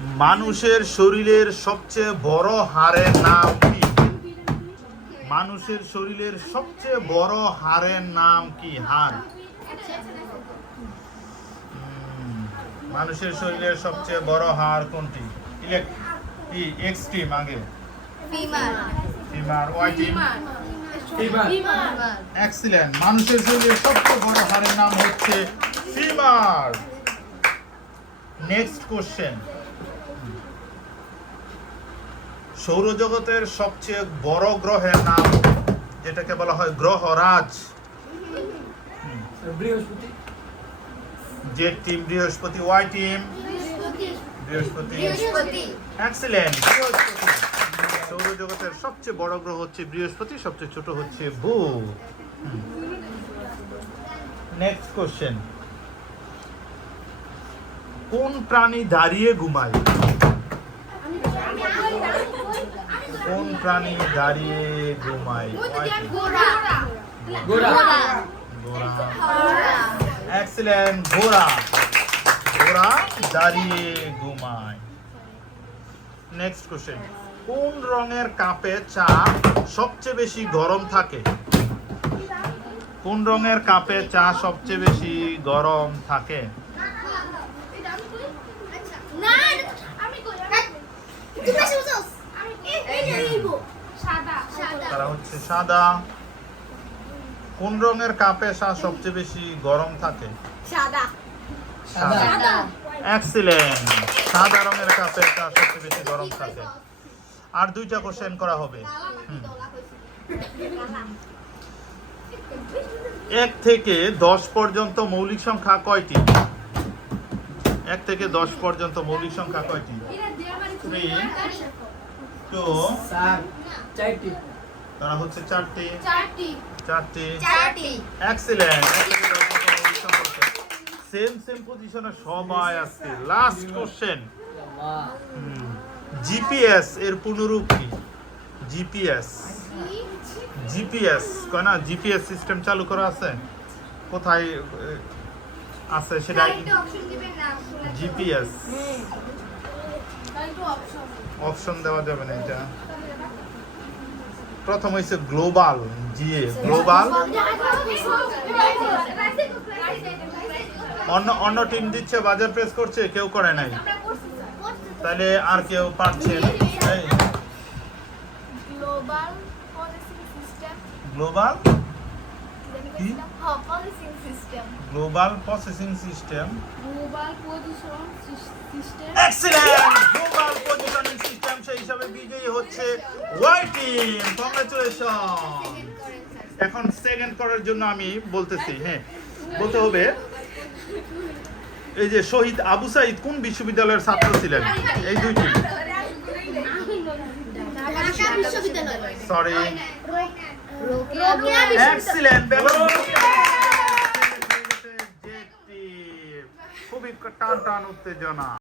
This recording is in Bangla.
মানুষের শরীরের সবচেয়ে বড় হাড়ের নাম কি? মানুষের শরীরের সবচেয়ে বড় হাড়ের নাম কি? হাড়। মানুষের শরীরের সবচেয়ে বড় হাড় কোনটি? এক্স টিম আগে। ফিমার। Y team? এক্সিলেন্ট। মানুষের শরীরের সবচেয়ে বড় হাড়ের নাম হচ্ছে ফিমার। Next question. সৌরজগতের সবচেয়ে বড় গ্রহের নাম, যেটাকে বলা হয় গ্রহরাজ। Brihaspati. Z team Brihaspati. Y team? Brihaspati. Excellent. সৌরজগতের সবচেয়ে বড় গ্রহ হচ্ছে বৃহস্পতি, সবচেয়ে ছোট হচ্ছে বুধ। Next question. কোন প্রাণী দাঁড়িয়ে ঘুমায়? কোন প্রাণী দাঁড়িয়ে ঘুমায়? ঘোড়া। এক্সিলেন্ট। ঘোড়া। ঘোড়া দাঁড়িয়ে ঘুমায়। Next question. কোন রঙের কাপে চা সবচেয়ে বেশি গরম থাকে? কোন রঙের কাপে চা সবচেয়ে বেশি গরম থাকে? তারা হচ্ছে সাদা। কোন রঙের কাপে চা সবচেয়ে বেশি গরম থাকে? সাদা। এক্সিলেন্ট। সাদা রঙের কাপে চা সবচেয়ে বেশি গরম থাকে। আর দুইটা কোশ্চেন করা হবে। 1 থেকে 10 পর্যন্ত মৌলিক সংখ্যা কয়টি? 1 থেকে 10 পর্যন্ত মৌলিক সংখ্যা কয়টি? 3, 2, 4টি। তারা হচ্ছে 4টি। এক্সিলেন্ট। সেম পজিশনে সবাই আছে। Last question. জিপিএস এর পূর্ণরূপ কি? জিপিএস কয় না, জিপিএস সিস্টেম চালু করা আছে? কোথায় আছে সেটা? জিপিএস অপশন দেওয়া যাবে না। এটা প্রথম হইছে গ্লোবাল। গ্লোবাল। অন্য টিম দিচ্ছে, বাজার প্রেস করছে, কেউ করে নাই। তাহলে আর কেউ পারছেন? Global global processing system. Excellent. Global positioning system. সেই হিসাবে বিজয়ী হচ্ছে ওয়াই টিম। কংগ্রাচুলেশন। এখন সেকেন্ড করার জন্য আমি বলতেছি, বলতে হবে এই যে শহীদ আবু সাইদ কোন বিশ্ববিদ্যালয়ের ছাত্র ছিলেন? এই দুই টিম। সরি। এক্সিলেন্ট। খুবই টান উত্তেজনা।